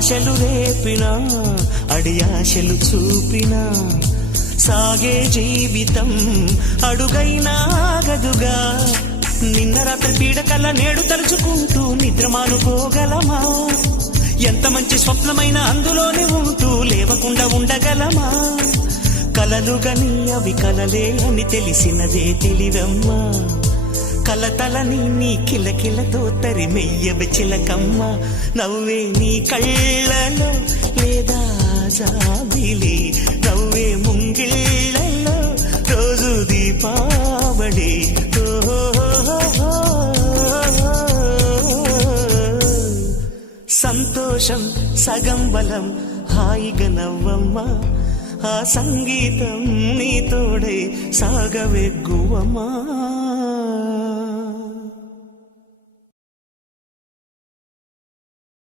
ఆశలు రేపినా అడి ఆశలు చూపినా సాగే జీవితం అడుగైనా నిన్న రాత్రి పీడకల్ల నేడు తలుచుకుంటూ నిద్రమానుకోగలమా ఎంత మంచి స్వప్నమైన అందులోనే ఉంటూ లేవకుండా ఉండగలమా కలలుగని అవి కలలే అని తెలిసినదే తెలివమ్మా కలతలని నీ కిలకిలతో తరిమెయ్యవ చిలకమ్మ నవ్వే నీ కళ్ళలో లేదా జాబిలి నవ్వే ముంగిళ్ళలో రోజు దీపావళి సంతోషం సగం బలం హాయిగా నవ్వమ్మ ఆ సంగీతం నీ తోడే సాగవెగ్గువమా